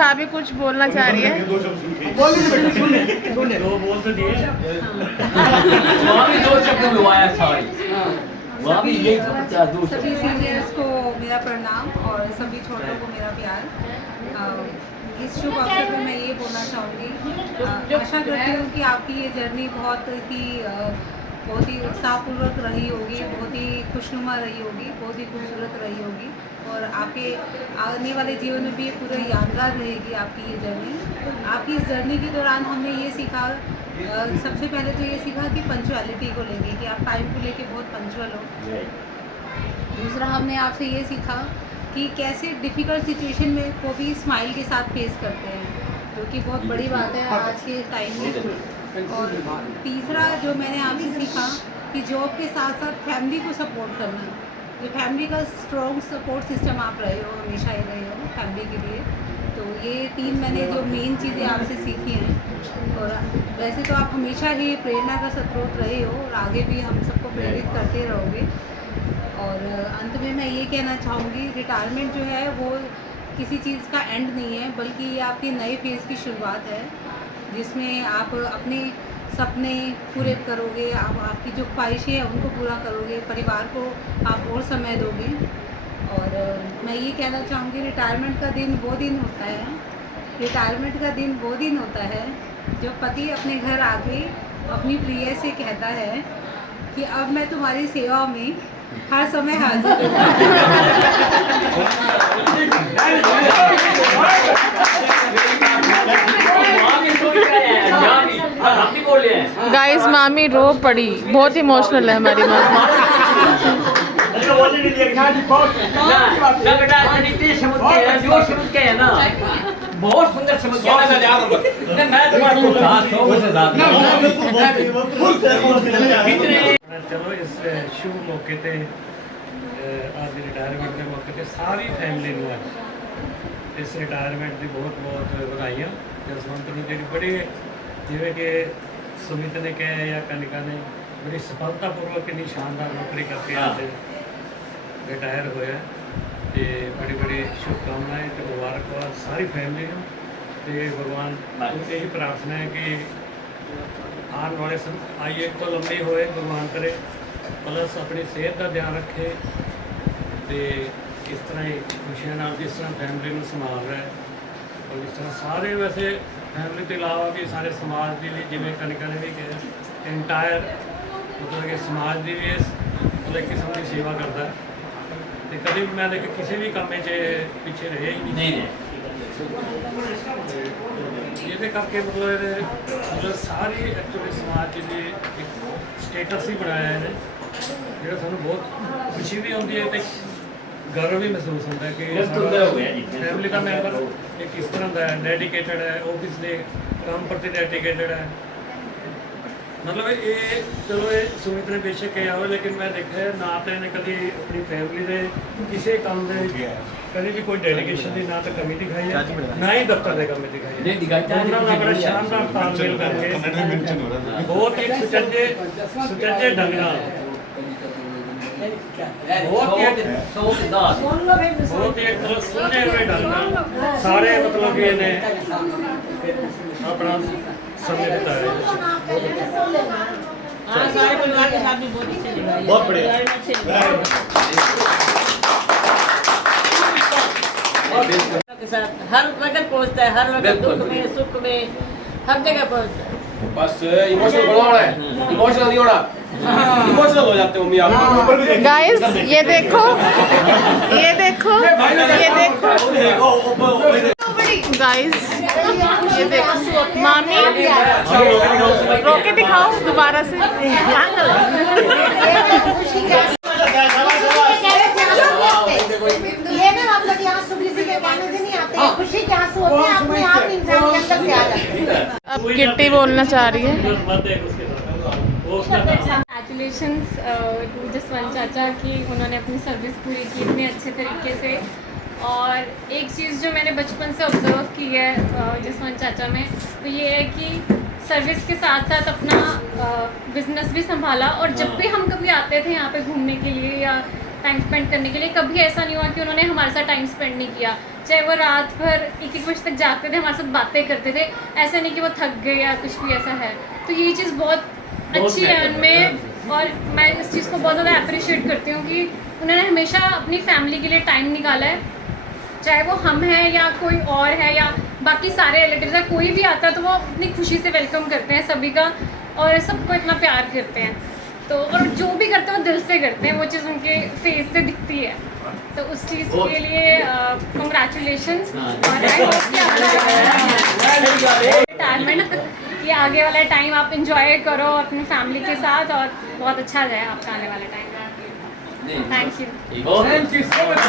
भाभी कुछ बोलना चाह रही है। दो बोल तो दिए। वहाँ भी 2 शब्द में हुआ है सारी। वहाँ भी यही था 50-2 सभी शब्द। सीनियर्स को मेरा प्रणाम और सभी छोटों को मेरा प्यार। इस शुभ अवसर पर मैं ये बोलना चाहूँगी, आशा करती हूँ कि आपकी ये जर्नी बहुत ही उत्साहपूर्वक रही होगी, बहुत ही खुशनुमा रही होगी, बहुत ही खूबसूरत रही होगी और आपके आने वाले जीवन में भी ये पूरा यादगार रहेगी आपकी ये जर्नी। आपकी इस जर्नी के दौरान हमने ये सीखा, सबसे पहले तो ये सीखा कि पंचुअलिटी को लेके कि आप टाइम को लेके बहुत पंचुअल हो। दूसरा हमने आपसे ये सीखा कि कैसे डिफ़िकल्ट सिचुएशन में को भी स्माइल के साथ फेस करते हैं, जो कि बहुत बड़ी बात है आज के टाइम में। और तीसरा जो मैंने आपसे सीखा कि जॉब के साथ साथ फैमिली को सपोर्ट करना, जो फैमिली का स्ट्रॉन्ग सपोर्ट सिस्टम आप रहे हो, हमेशा ही रहे हो फैमिली के लिए। तो ये 3 मैंने जो मेन चीज़ें आपसे सीखी हैं। और वैसे तो आप हमेशा ही प्रेरणा का स्रोत रहे हो और आगे भी हम सबको प्रेरित करते रहोगे। और अंत में मैं ये कहना चाहूँगी, रिटायरमेंट जो है वो किसी चीज़ का एंड नहीं है, बल्कि ये आपकी नए फेज़ की शुरुआत है, जिसमें आप अपने सपने पूरे करोगे, आप आपकी जो ख्वाहिशें हैं उनको पूरा करोगे, परिवार को आप और समय दोगे। और मैं ये कहना चाहूँगी, रिटायरमेंट का दिन वो दिन होता है, जो पति अपने घर आके अपनी प्रिय से कहता है कि अब मैं तुम्हारी सेवा में हर समय हाजिर हूँ। गाइस मामी रो पड़ी, बहुत इमोशनल है हमारी माँ। बहुत सुंदर शब्द क्या मैं तुम्हारे साथ हूं, मुझे साथ चलो इस शुभ मौके ते आज रिटायरमेंट के मौके ते सारी फैमिली ਨੂੰ इस रिटायरमेंट की बहुत बहुत ਵਧਾਈਆਂ। जसवंत ਨੂੰ ਜਿਹੜੀ बड़ी ਜਿਵੇਂ कि सुमित ने कहा या कनिका ने बड़ी सफलतापूर्वक इन्नी शानदार नौकरी करके आज रिटायर होया ते बड़ी बड़ी शुभकामनाएं ते मुबारकबाद सारी फैमिली ਨੂੰ ते भगवान ਨੂੰ यही प्रार्थना है कि आने वाले आइए को लंबी होए, भगवान करे प्लस अपनी सेहत का ध्यान रखे तो इस तरह ही खुशियों नाल जिस तरह फैमिली में संभाल रहा है और जिस तरह सारे वैसे फैमिली के अलावा भी सारे समाज के लिए जिमें कनिका ने भी कहा इंटायर मतलब कि समाज की भी मतलब एक किस्म की सेवा करता है तो कभी भी मैं किसी भी काम पीछे रहे ही नहीं ये करके मतलब सारी एक्चुअली समाज के लिए एक स्टेटस ही बनाया है जो सू बहुत खुशी भी आती है तो गर्व भी महसूस होता है कि फैमिली का मैंबर एक किस तरह का है, डेडिकेटेड है, ऑब्वियसली काम प्रति डेडिकेटेड है। मतलब ये चलो ये सुमित ने बेशक कहा हो लेकिन मैं देखा ना तो इन्हें कभी अपनी फैमिली के किसी काम में कभी भी कोई डेडिकेशन की ना तो कमी दिखाई है ना ही दफ्तर की कमी दिखाई है। उन्होंने बड़ा शानदार तालमेल करके बहुत ही सुचजे ढंग बहुत ही एक मतलब सुने हुए ढंग सारे मतलब कि इन्हें अपना समय बिताया। बहुत बढ़िया हर वक्त पहुँचता है, हर वक्त दुख में सुख में हर जगह पहुँचता है। बस इमोशनल बनाना है, इमोशनल नहीं होना, इमोशनल हो जाते हो मम्मी आप। गाइस ये देखो गाइस ये देखो मामी रोके दिखाओ दोबारा से। ये ना मतलब यहाँ सुबह से कहने से नहीं आते, खुशी के आंसू होते हैं अपने आप इंसान के अंदर से आ जाते हैं। अब किट्टी बोलना चाह रही है। कंग्रेचुलेशंस टू जसवंत चाचा कि उन्होंने अपनी सर्विस पूरी की इतने अच्छे तरीके से। और एक चीज़ जो मैंने बचपन से ऑब्ज़र्व की है जसवंत चाचा में तो ये है कि सर्विस के साथ साथ अपना बिजनेस भी संभाला। और जब भी हम कभी आते थे यहाँ पे घूमने के लिए या टाइम स्पेंड करने के लिए, कभी ऐसा नहीं हुआ कि उन्होंने हमारे साथ टाइम स्पेंड नहीं किया। चाहे वो रात भर 1-1 बजे तक जागते थे, हमारे साथ बातें करते थे, ऐसा नहीं कि वो थक गए या कुछ भी ऐसा है। तो ये चीज़ बहुत अच्छी है उनमें और मैं इस चीज़ को बहुत ज़्यादा अप्रिशिएट करती हूँ कि उन्होंने हमेशा अपनी फैमिली के लिए टाइम निकाला है, चाहे वो हम हैं या कोई और है या बाकी सारे रिलेटिव्स हैं, कोई भी आता है तो वो अपनी खुशी से वेलकम करते हैं सभी का और सबको इतना प्यार करते हैं। तो और जो भी करते हैं वो दिल से करते हैं, वो चीज़ उनके फेस से दिखती है। तो उस चीज़ के लिए कंग्रेचुलेशंस और आई होप कि आपका रिटायरमेंट ये आगे वाला टाइम आप इंजॉय करो अपनी फैमिली के साथ और बहुत अच्छा जाए आपका आने वाला time. Thank you. Thank you so much.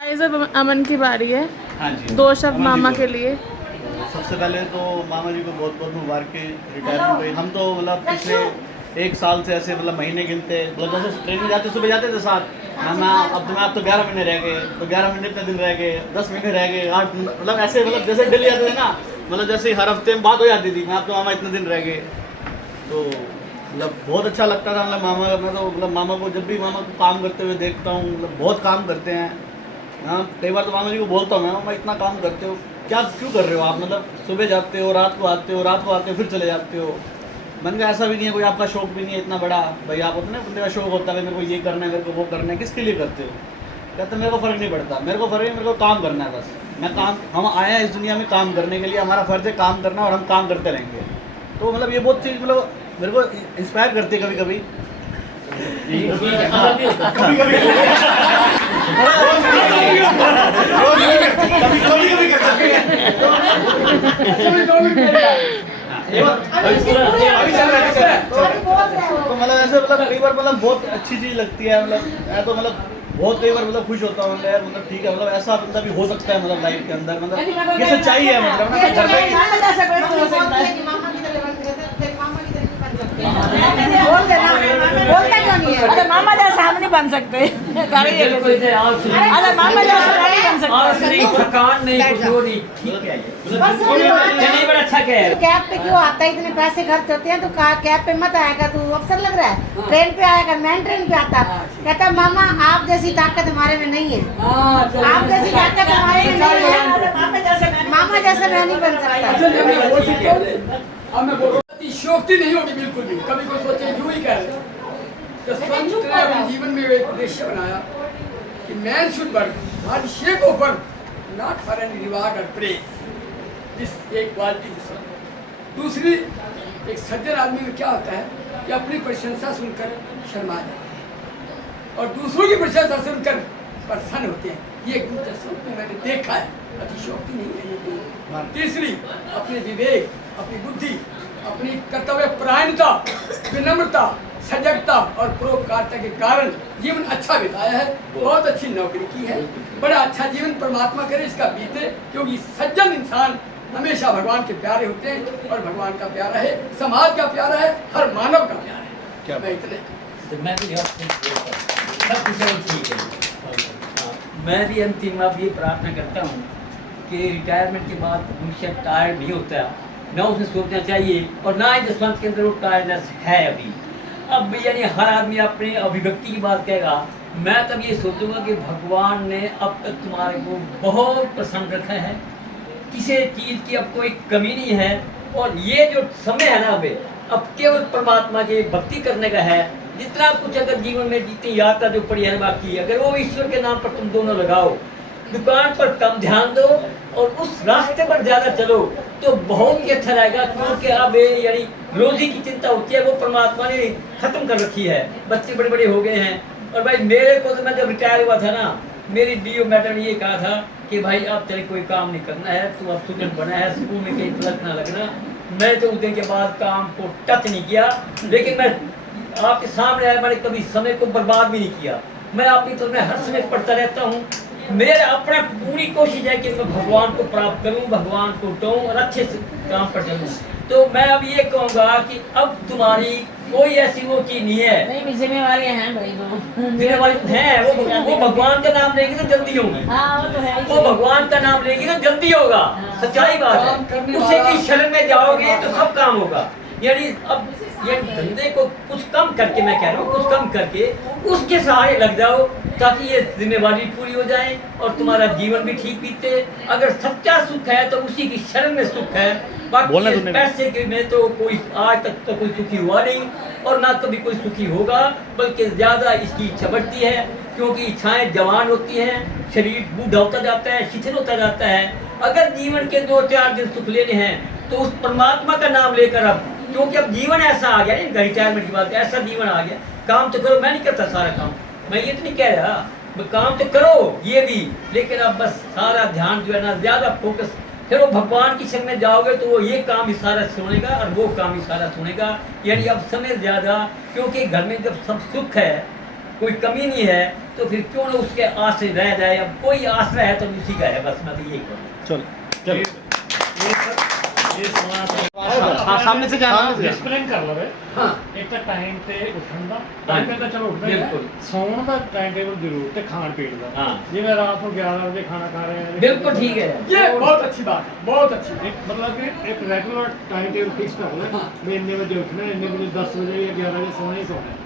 Guys अब अमन की बारी है। हाँ जी, 2 शब्द अमन जी मामा को। के लिए। सबसे पहले तो मामा जी को बहुत बहुत मुबारक रिटायरमेंट हुई। हम तो मतलब पिछले 1 साल से ऐसे मतलब महीने गिनते, मतलब जैसे ट्रेनिंग जाते सुबह जाते थे साथ मामा, अब तो 11 महीने रह गए, तो 11 महीने इतने दिन रह गए, 10 महीने रह गए, 8 मतलब ऐसे मतलब जैसे दिल्ली जाते थे ना, मतलब जैसे हर हफ्ते में बात हो जाती थी, मैं अब तो मामा इतने दिन रह गए, तो मतलब बहुत अच्छा लगता था। मतलब मामा, मैं तो मतलब मामा को जब भी मामा को काम करते हुए देखता हूँ, मतलब बहुत काम करते हैं। हाँ, कई बार तो मामा जी को बोलता हूँ, मामा इतना काम करते हो, क्या क्यों कर रहे हो आप, मतलब सुबह जाते हो, रात को आते हो, रात को आते हो फिर चले जाते हो। मन का ऐसा भी नहीं है, कोई आपका शौक भी नहीं है इतना बड़ा, भाई आप अपने बंदे का शौक होता है, मेरे को ये करना है, मेरे को वो करना है, किसके लिए करते हो? कहते मेरे को फ़र्क नहीं पड़ता, मेरे को फ़र्क है, मेरे को काम करना है बस। मैं काम, हम आए हैं इस दुनिया में काम करने के लिए, हमारा फ़र्ज़ है काम करना और हम काम करते रहेंगे। तो मतलब ये बहुत चीज़ मतलब मेरे को इंस्पायर करती है कभी कभी। तो मतलब ऐसे मतलब कई बार मतलब बहुत अच्छी चीज़ लगती है, मतलब तो मतलब बहुत कई बार मतलब खुश होता हूँ यार, मतलब ठीक है, मतलब ऐसा बंदा भी हो सकता है मतलब लाइफ के अंदर, मतलब ये सच्चाई है, मतलब ना घर में बोलता क्यों नहीं है? अरे मामा जैसा हम नहीं बन सकते, अरे मामा जैसा नहीं बन सकते। थकान नहीं, कुछ वो नहीं, ठीक है ये बड़ा अच्छा कह है। कैब पे क्यों आता है? इतने पैसे खर्च होते हैं तो कैब पे मत आएगा, तू अफसर लग रहा है, ट्रेन पे आएगा, मैं ट्रेन पे आता। कहता मामा आप जैसी ताकत हमारे में नहीं है, आप जैसी ताकत हमारे में नहीं है, मामा जैसा मैं नहीं बन सकता। शोक्ति नहीं होगी बिल्कुल भी, कभी कोई सोचे यूं ही कह रहे। जसवंत ने अपने जीवन में एक उद्देश्य बनाया कि man should work not shape of work, not for any reward और प्रेज, दिस एक क्वालिटी। दूसरी, एक सज्जन आदमी में क्या होता है कि अपनी प्रशंसा सुनकर शर्मा जाते हैं और दूसरों की प्रशंसा सुनकर प्रसन्न होते हैं। ये गुण जसवंत में मैंने देखा है, अतिशोक्ति नहीं है ये गुण। तीसरी, अपने विवेक, अपनी बुद्धि, अपनी कर्तव्य परायणता, विनम्रता, सजगता और परोपकारता के कारण जीवन अच्छा बिताया है, बहुत अच्छी नौकरी की है, बड़ा अच्छा जीवन परमात्मा करे इसका बीते, क्योंकि सज्जन इंसान हमेशा भगवान के प्यारे होते हैं और भगवान का प्यारा है, समाज का प्यारा है, हर मानव का प्यारा है। क्या मैं इतने मैं भी सब कुछ ठीक है। मैं भी अंतिम अब ये प्रार्थना करता हूँ कि रिटायरमेंट के बाद मनुष्य टायर्ड नहीं होता, ना उसे सोचना चाहिए और ना ही जसवंत के अंदर वो टायर्डनेस है अभी। अब यानी हर आदमी अपने अभिव्यक्ति की बात कहेगा, मैं तब ये सोचूंगा कि भगवान ने अब तक तुम्हारे को बहुत प्रसन्न रखा है, किसी चीज़ की अब कोई कमी नहीं है, और ये जो समय है ना अब केवल परमात्मा की भक्ति करने का है। जितना कुछ अगर जीवन में जितनी यात्रा जो पड़ी है बाकी, अगर वो ईश्वर के नाम पर तुम दोनों लगाओ, दुकान पर कम ध्यान दो और उस रास्ते पर ज़्यादा चलो तो बहुत ही अच्छा रहेगा। क्योंकि अब यानी रोजी की चिंता होती है, वो परमात्मा ने ख़त्म कर रखी है। बच्चे बड़े बड़े हो गए हैं, और भाई मेरे को तो मैं जब रिटायर हुआ था ना, मेरी डीओ मैडम ने ये कहा था कि भाई अब तेरे कोई काम नहीं करना है, तू अब स्टूडेंट बना है, स्कूल में कहीं पलट ना लगना। मैं तो उस दिन के बाद काम को टच नहीं किया, लेकिन मैं आपके सामने आया, मैंने कभी समय को बर्बाद भी नहीं किया। मैं आपकी तो मैं हर समय पढ़ता रहता हूँ। मेरा अपना पूरी कोशिश है कि मैं भगवान को प्राप्त करूं, भगवान को उठाऊं और अच्छे से काम पर चलूं। तो मैं अब ये कहूँगा कि अब तुम्हारी कोई ऐसी वो चीज़ नहीं है, नहीं भी जिम्मेवारी हैं भाई, जिम्मेवारी है, वो भगवान का नाम लेगी तो जल्दी होगी। हाँ वो तो है, वो भगवान का नाम लेगी तो जल्दी होगा, सच्चाई बात है। उसी की शरण में जाओगे तो सब काम होगा। यानी अब ये धंधे को कुछ कम करके, मैं कह रहा हूँ कुछ कम करके उसके सहारे लग जाओ, ताकि ये जिम्मेवारी पूरी हो जाए और तुम्हारा जीवन भी ठीक बीते। अगर सच्चा सुख है तो उसी की शरण में सुख है। बाकी इस पैसे के में तो कोई आज तक तो कोई सुखी हुआ नहीं और ना कभी कोई सुखी होगा, बल्कि ज़्यादा इसकी इच्छा बढ़ती है, क्योंकि इच्छाएं जवान होती हैं, शरीर बूढ़ा होता जाता है, शिथिल होता जाता है। अगर जीवन के 2-4 दिन सुख लेने हैं तो उस परमात्मा का नाम लेकर, अब क्योंकि अब जीवन ऐसा आ गया नहीं, रिटायरमेंट की बात है, ऐसा जीवन आ गया। काम तो करो, मैं नहीं करता सारा काम, मैं ये तो नहीं कह रहा, काम तो करो ये भी, लेकिन अब बस सारा ध्यान जो है ना, ज़्यादा फोकस, फिर वो भगवान की शरण में जाओगे तो वो ये काम ही सारा सुनेगा और वो काम ही सारा सुनेगा। यानी अब समय ज़्यादा, क्योंकि घर में जब सब सुख है, कोई कमी नहीं है, तो फिर क्यों ना उसके आश्रय रह जाए। अब कोई आश्रय है तो उसी का है, बस मैं तो यही कहूँ। हाँ, सामने से जाना डिसिप्लिन कर लवे। हाँ, एक तो टाइम ते उठन दा, टाइम पे तो चलो उठना ही है, बिल्कुल। सौन दा टाइम टेबल जरूर ते खान पीन दा। हाँ। जिवें रात को 11 बजे खाना खा रहे हैं, बिल्कुल ठीक है। ये बहुत अच्छी बात है, बहुत अच्छी। एक मतलब कि एक रेगुलर टाइम टेबल फिक्स कर लें, मैं इतने बजे उठना है, इतने बजे 10 बजे या 11 बजे सोना ही सोना है।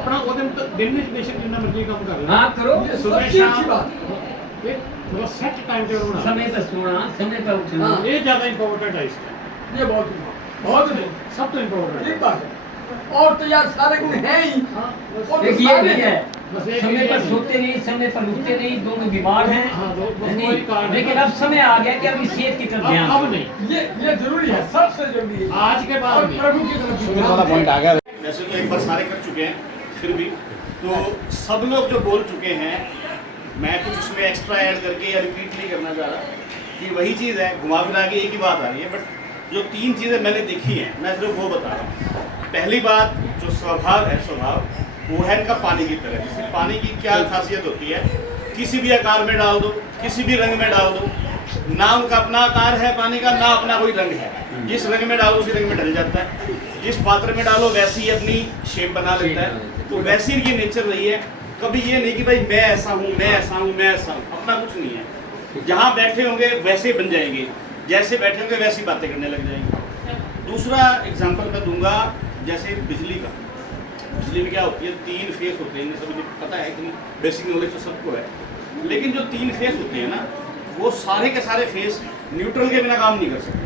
अपना वो दिन में बेशक जितना मर्जी काम कर लें। हाँ करो, सुबह सबसे अच्छी शाम बात। एक मतलब सेट टाइम टेबल बना, समय पर सोना, समय पर उठना। हाँ। ये ज़्यादा इम्पोर्टेंट है इसका, ये बहुत बहुत सब तो इम्पोर्टेंट ठीक है। बात है। और तो यार सारे गुण हैं ही। हाँ, बस और तो देखिए सारे नहीं है, बस एक समय पर ये- सोते नहीं, समय पर उठते नहीं, दोनों बीमार हैं। हाँ, बस नहीं, वही कारण है। लेकिन अब समय आ गया कि अब इस सेहत की तरफ ध्यान अब दो। नहीं, ये जरूरी है, सबसे जरूरी है। आज के बाद और नहीं। प्रभु की तरफ सुमित वाला पॉइंट आ गया। वैसे तो एक बार सारे कर चुके हैं, फिर भी तो सब लोग जो बोल चुके हैं, मैं कुछ उसमें एक्स्ट्रा ऐड करके या रिपीट नहीं करना चाह रहा कि वही चीज़ है, घुमा फिरा के एक ही बात आ रही है। बट जो 3 चीज़ें मैंने देखी हैं, मैं सिर्फ वो बता रहा हूँ। पहली बात, जो स्वभाव है, स्वभाव वो है इनका पानी की तरह। जैसे पानी की क्या खासियत होती है, किसी भी आकार में डाल दो, किसी भी रंग में डाल दो, ना उनका अपना आकार है पानी का, ना अपना कोई रंग है। जिस रंग में डालो उसी रंग में ढल जाता है, जिस पात्र में डालो वैसी ही अपनी शेप बना लेता है। तो वैसी इनकी नेचर रही है। कभी ये नहीं कि भाई मैं ऐसा हूँ, मैं ऐसा हूँ, मैं ऐसा हूँ, अपना कुछ नहीं है। जहाँ बैठे होंगे वैसे बन जाएंगे, जैसे बैठे होंगे वैसी बातें करने लग जाएंगे। दूसरा एग्जाम्पल मैं दूंगा, जैसे बिजली का। बिजली में क्या होती है, 3 फेस होते हैं, सभी पता है कि बेसिक नॉलेज तो सबको है। लेकिन जो 3 फेस होते हैं ना, वो सारे के सारे फेस न्यूट्रल के बिना काम नहीं कर सकते।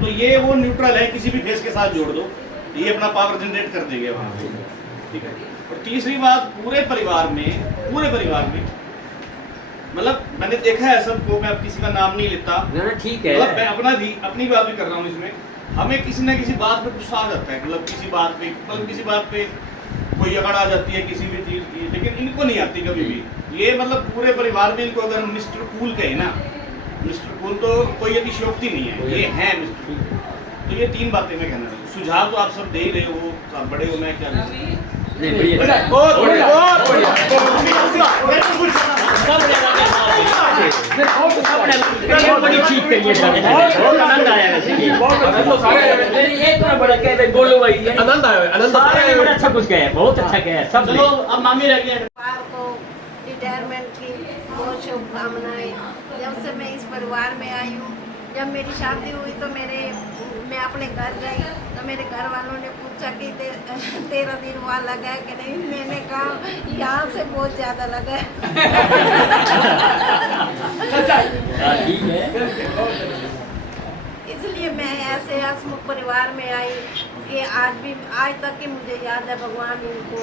तो ये वो न्यूट्रल है, किसी भी फेस के साथ जोड़ दो, ये अपना पावर जनरेट कर देंगे वहाँ पे, ठीक है। और तीसरी बात, पूरे परिवार में मतलब मैंने देखा है सबको, मैं अब किसी का नाम नहीं लेता, ना ठीक है। मतलब मैं अपनी बात भी कर रहा हूँ इसमें। हमें किसी न किसी बात पे गुस्सा आ जाता है, मतलब किसी बात पे कोई अकड़ आ जाती है किसी भी चीज़ की, लेकिन इनको नहीं आती कभी भी। ये मतलब पूरे परिवार में इनको अगर मिस्टर कूल कहे ना, मिस्टर कूल तो कोई अतिशयोक्ति नहीं है, ये है मिस्टर कूल। तो ये 3 बातें मैं कहना चाहूँ। सुझाव तो आप सब दे ही रहे हो, आप बड़े हो, मैं क्या नहीं। बहुत बढ़िया, बहुत बड़ी चीज करिए सर, बहुत आनंद आया वैसे ये। ये तो बड़ा कह रहे बोलो भाई, आनंद आया, आनंद सारे ने बड़ा अच्छा कुछ कहा है, बहुत अच्छा कहा है सब ने। चलो अब मामी रह गया। परिवार को रिटायरमेंट की बहुत शुभकामनाएं। जब से मैं इस परिवार में आई हूँ, जब मेरी शादी हुई तो मैं अपने घर गई तो मेरे घर वालों ने पूछा कि 13 दिन वहाँ लगा है कि नहीं। मैंने कहा यहाँ से बहुत ज़्यादा लगा है। ठीक है, इसलिए मैं ऐसे हसमुख परिवार में आई कि आज तक की मुझे याद है, भगवान इनको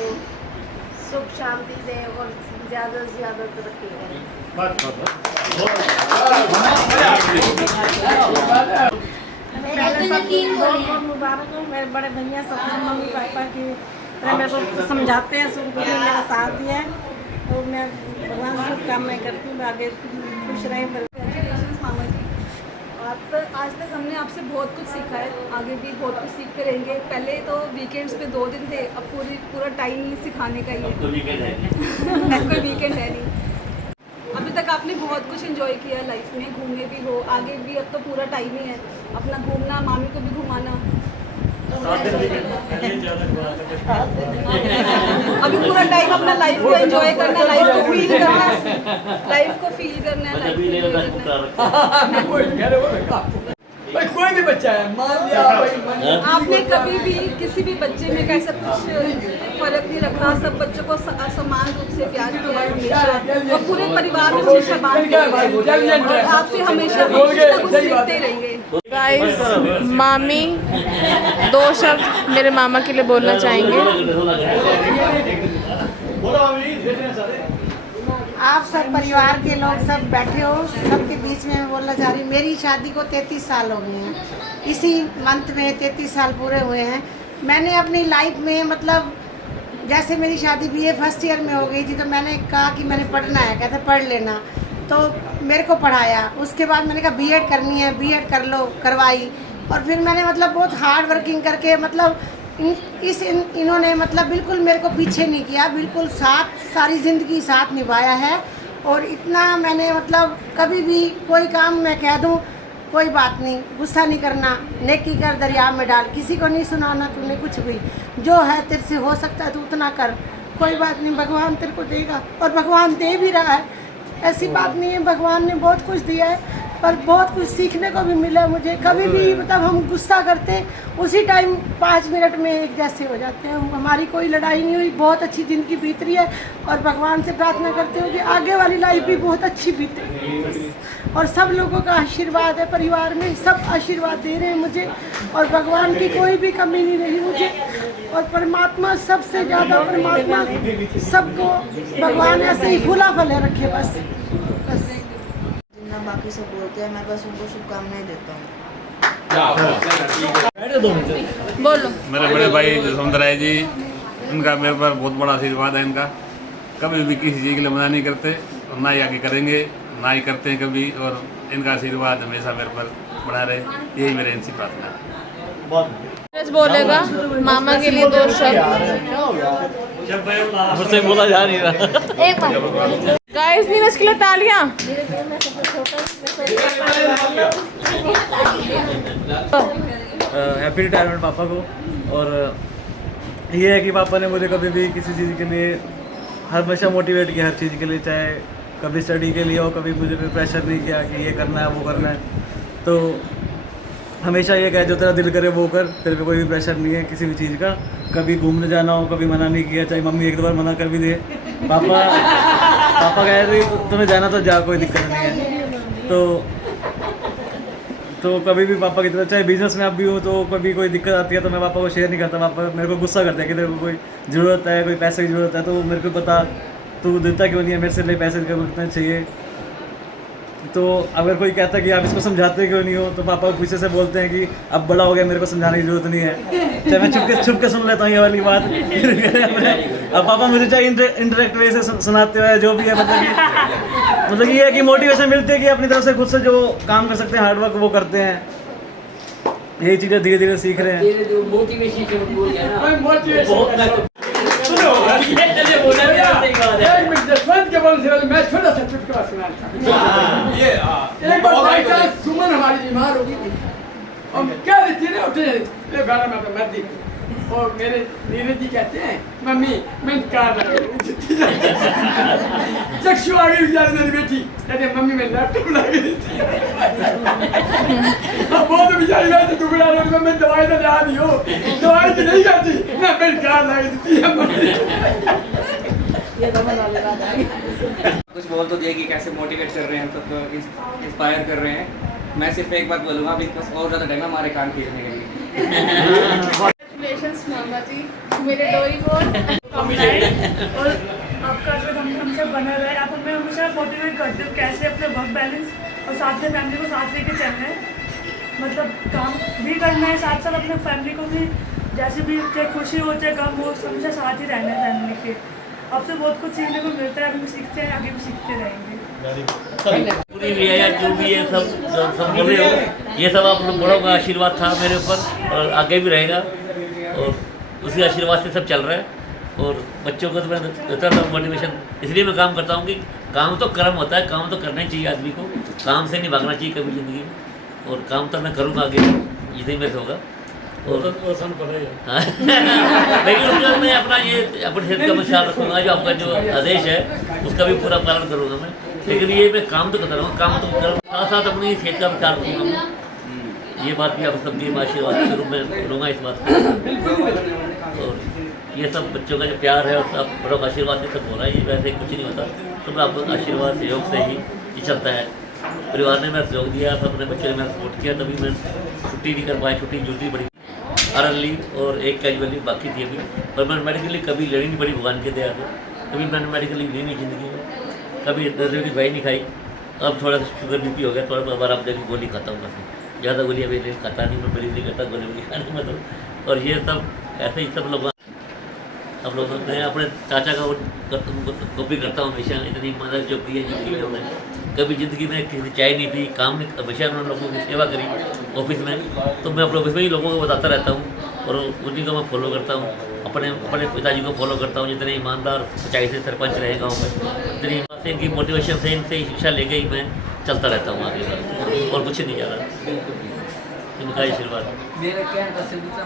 सुख शांति दे और ज़्यादा से ज़्यादा तरक्की करें। पहले सब बहुत मुबारक हो। मेरे बड़े भैया सब मम्मी पापा की मेरे को समझाते हैं, सुख दुख में मेरा साथ दिया है, तो मैं भगवान से शुभकामनाएं करती हूँ, आगे खुश रहें। मामा जी, आज तक हमने आपसे बहुत कुछ सीखा है, आगे भी बहुत कुछ सीख कर रहेंगे। पहले तो वीकेंड्स पे 2 दिन थे, अब पूरा टाइम ही सिखाने का ही है। कोई वीकेंड है नहीं। अभी तक आपने बहुत कुछ एंजॉय किया लाइफ में, घूमे भी हो, आगे भी अब तो पूरा टाइम ही है अपना घूमना, मामी को भी घुमाना। अभी पूरा टाइम अपना लाइफ को एंजॉय करना, लाइफ को फील करना है, लाइफ को फील करना है। भाई कोई भी बच्चा है, मान लिया भाई आपने कभी भी किसी भी बच्चे में कैसा कुछ फर्क नहीं रखा, सब बच्चों को समान रूप से प्यार किया हमेशा और पूरे परिवार में हमेशा बात किया और आपसे हमेशा कुछ ना कुछ सीखते रहेंगे। गाइस मामी 2 शब्द मेरे मामा के लिए बोलना चाहेंगे। आप सब परिवार के लोग सब बैठे हो, सबके बीच में मैं बोलना चाह रही हूँ, मेरी शादी को 33 साल हो गए हैं। इसी मंथ में 33 साल पूरे हुए हैं। मैंने अपनी लाइफ में मतलब जैसे मेरी शादी BA फर्स्ट ईयर में हो गई थी तो मैंने कहा कि मैंने पढ़ना है, कहते पढ़ लेना, तो मेरे को पढ़ाया। उसके बाद मैंने कहा B.Ed करनी है, B.Ed कर लो, करवाई। और फिर मैंने मतलब बहुत हार्ड वर्किंग करके मतलब इन्होंने मतलब बिल्कुल मेरे को पीछे नहीं किया, बिल्कुल साथ सारी ज़िंदगी साथ निभाया है। और इतना मैंने मतलब कभी भी कोई काम मैं कह दूँ कोई बात नहीं, गुस्सा नहीं करना, नेकी कर दरिया में डाल, किसी को नहीं सुनाना तूने कुछ भी, जो है तेरे से हो सकता है तू उतना कर, कोई बात नहीं, भगवान तेरे को देगा और भगवान दे भी रहा है। ऐसी बात नहीं है, भगवान ने बहुत कुछ दिया है पर बहुत कुछ सीखने को भी मिला मुझे। कभी भी मतलब हम गुस्सा करते उसी टाइम 5 मिनट में एक जैसे हो जाते हैं। हमारी कोई लड़ाई नहीं हुई, बहुत अच्छी ज़िंदगी बीत रही है और भगवान से प्रार्थना करते हो कि आगे वाली लाइफ भी बहुत अच्छी बीते। और सब लोगों का आशीर्वाद है, परिवार में सब आशीर्वाद दे रहे हैं मुझे और भगवान की कोई भी कमी नहीं रही मुझे। और परमात्मा सबसे ज़्यादा, परमात्मा सबको भगवान ऐसे ही फूला फले रखे बस। जितना बाकी सब बोलते हैं मैं बस उनको शुभकामनाएं देता हूँ। बोलो। मेरे बड़े भाई जसवंत राय जी, इनका मेरे पर बहुत बड़ा आशीर्वाद है। इनका कभी भी किसी चीज़ के लिए मना नहीं करते और ना ही आगे करेंगे, ना ही करते हैं कभी। और इनका आशीर्वाद हमेशा मेरे पर बना रहे, यही मेरे इनसे प्रार्थना है। बोलेगा मामा के लिए 2 शब्द। मुझसे बोला जा नहीं रहा। गाइस नीरज के लिए तालियां। हैप्पी रिटायरमेंट पापा को। और ये है कि पापा ने मुझे कभी भी किसी चीज़ के लिए हमेशा मोटिवेट किया, हर चीज़ के लिए, चाहे कभी स्टडी के लिए हो, कभी मुझे कोई प्रेशर नहीं किया कि ये करना है वो करना है। तो हमेशा ये कहे जो तेरा दिल करे वो कर, तेरे पे कोई भी प्रेशर नहीं है किसी भी चीज़ का। कभी घूमने जाना हो कभी मना नहीं किया, चाहे मम्मी 1-2 बार मना कर भी दे, पापा कह रहे तुम्हें जाना तो जा, कोई दिक्कत नहीं है। तो कभी भी पापा की तरह, चाहे बिजनेस में आप भी हो तो कभी कोई दिक्कत आती है तो मैं पापा को शेयर नहीं करता। पापा मेरे को गुस्सा करते हैं कि तेरे को कोई ज़रूरत है, कोई पैसे की ज़रूरत है तो मेरे को पता तू देता क्यों नहीं है, मेरे से ले पैसे कितने चाहिए। तो अगर कोई कहता है कि आप इसको समझाते क्यों नहीं हो तो पापा पीछे से बोलते हैं कि अब बड़ा हो गया, मेरे को समझाने की ज़रूरत नहीं है। चाहे मैं छुप के सुन लेता हूँ ये वाली बात। अब पापा मुझे चाहे इंटरेक्ट वे से सुनाते हुए जो भी है, मतलब ये है कि मोटिवेशन मिलती है कि अपनी तरफ से खुद से जो काम कर सकते हैं हार्डवर्क वो करते हैं। यही चीज़ें धीरे धीरे सीख रहे हैं। मैं छोटा सा चुटकुला सुना। एक बार भाई साहब सुमन हमारी बीमार हो गई थी और क्या रहती है ना, उठे गाना में तो मर्दी और मेरे नीरज जी कहते हैं मम्मी मैं कार लगा चक्षु आ गई बेचारी मेरी बेटी, कहते मम्मी मैं लैपटॉप लगा गई थी। वो तो बेचारी वैसे टुकड़ा रही, मैं दवाई तो ला दी हो, दवाई तो नहीं करती ना, मेरी कार लगा देती है। कुछ बोल तो दिए कि कैसे मोटिवेट कर रहे हैं, सबको इंस्पायर कर रहे हैं। मैं सिर्फ एक बात बोलूँगा, अभी बस और ज़्यादा टाइम हमारे कान खींचने के लिए। Congratulations मामा जी, मेरे डोरी बोल और आपका जो हमसे बना रहे, आप हमें हमेशा मोटिवेट करते हो कैसे अपने वर्क बैलेंस और साथ में फैमिली को साथ लेके चलना है, मतलब काम भी करना है, साथ साथ अपने फैमिली को भी जैसे भी चाहे खुशी हो चाहे गम हो हमेशा साथ ही रहना है फैमिली के। आपसे बहुत कुछ सीखने को मिलता है, अभी भी सीखते हैं, आगे भी सीखते रहेंगे। पूरी भी है या जो भी है सब बोल रहे हो, ये सब आप लोग बड़ों का आशीर्वाद था मेरे ऊपर और आगे भी रहेगा और उसी आशीर्वाद से सब चल रहा है। और बच्चों को तो मैं देता था मोटिवेशन, इसलिए मैं काम करता हूँ कि काम तो कर्म होता है, काम तो करना ही चाहिए आदमी को, काम से नहीं भागना चाहिए कभी ज़िंदगी में। और काम तो मैं करूँगा आगे, यही मेरे से होगा। और हाँ लेकिन उसका मैं अपना ये अपने क्षेत्र का मैं ख्याल रखूँगा, जो आपका जो आदेश है उसका भी पूरा पालन करूँगा मैं। लेकिन ये मैं काम तो करता रहूँगा, काम तो साथ साथ अपनी क्षेत्र का भी ख्याल रखूँगा मैं, ये बात भी आप सबकी आशीर्वाद के रूप में लूँगा इस बात को। और ये सब बच्चों का जो प्यार है और सब बड़ों का आशीर्वाद से सब हो रहा है, ये वैसे कुछ नहीं होता, सब आपको आशीर्वाद सहयोग से ही चलता है। परिवार ने मेरा सहयोग दिया, सब अपने बच्चों ने मेरा सपोर्ट किया, तभी मैं छुट्टी नहीं कर पाया, छुट्टी जरूरी पड़ी अर्ली और एक कैजुअल लीव बाकी थी अभी। पर मैंने मेडिकली कभी लेनी नहीं पड़ी भगवान के दया से, कभी मैंने मेडिकली ली नहीं जिंदगी में, कभी दवाई दवाई नहीं खाई। अब थोड़ा सा शुगर बीपी हो गया, थोड़ा बार आप जाके गोली खाता हूँ, बस ज़्यादा गोली अभी खाता नहीं, मैं बिलीव नहीं करता गोली वोली खाने में तो। और ये सब ऐसे ही सब लोग अब लोग मैं अपने चाचा का कॉपी करता हूँ हमेशा, इतनी मदद जो की है जिंदगी में उन्होंने, कभी ज़िंदगी में किसी चाय नहीं पी, काम नहीं, हमेशा उन्होंने लोगों की सेवा करी ऑफिस में। तो मैं अपने ऑफिस में ही लोगों को बताता रहता हूँ और उन्हीं को मैं फॉलो करता हूँ, अपने पिताजी को फॉलो करता हूँ, जितने ईमानदार सच्चाई से सरपंच रहे गाँव में, इतनी से इनकी मोटिवेशन से इनसे शिक्षा लेके ही मैं चलता रहता हूँ आगे बस, और कुछ नहीं ज़्यादा, इनका आशीर्वाद। मेरा क्या